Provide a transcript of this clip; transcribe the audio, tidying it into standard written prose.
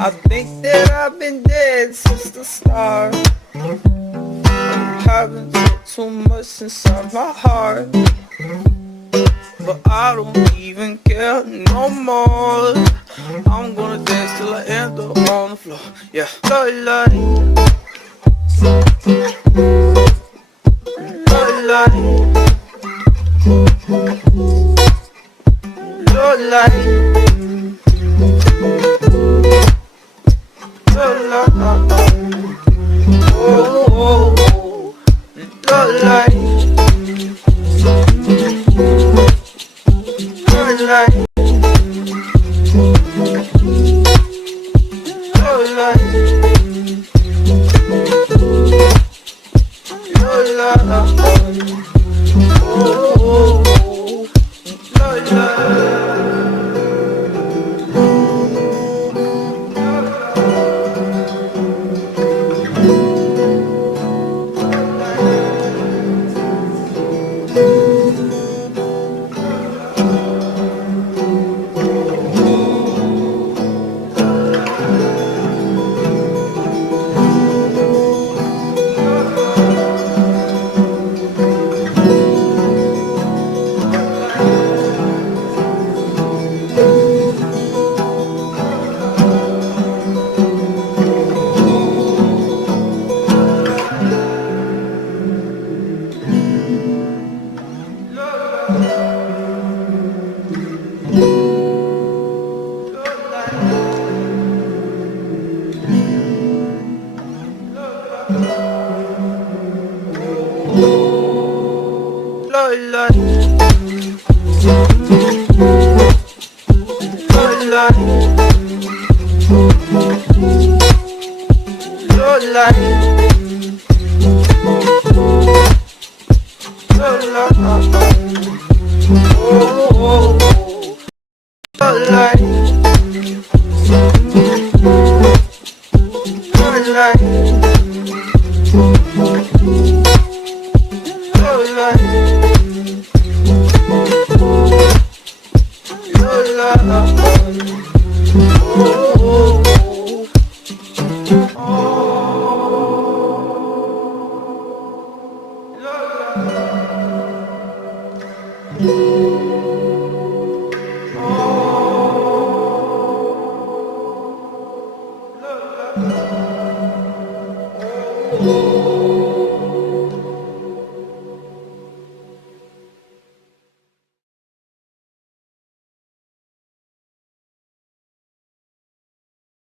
I think that I've been dead since the start. I haven't said too much inside my heart, but I don't even care no more. I'm gonna dance till I end up on the floor. Yeah, love, love, love, love, love, love, oh, oh, oh, love, love, love. Oh,